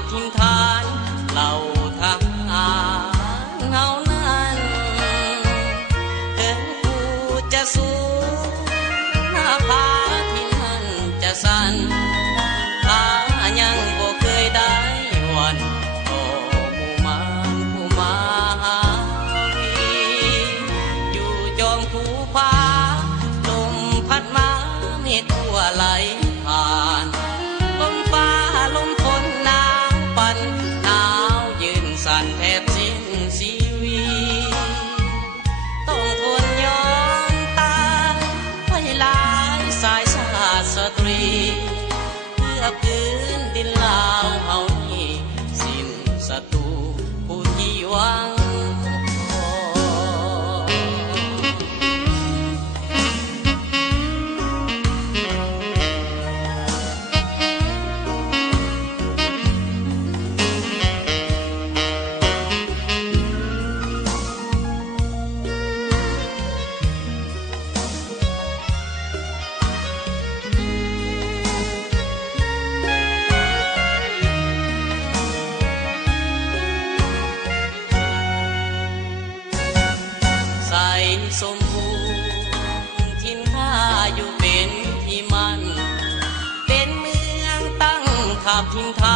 บทินฐานเหล่าทหารเฮานั้นถึงผู้จะสูงหน้าผาที่นั่นจะสั่นขายังบ่เคยได้วันต่อหมู่มารผู้มาหาวีอยู่จอมภูผาลมพัดมาเมฆทั่วไหลผ่านลมฟ้าลมฝนหนาวปั่นหนาวยืนสั่นแทบสิ้นชีวิตต้องทนยอมตายให้หลายสายชาติสตรีเพื่อพื้นดินลาวเฮานี้สิ้นศัตรูผู้ที่หวังสมบูรณ์ทินข้าอยู่เป็นที่มันเป็นเมืองตั้งขับทินทา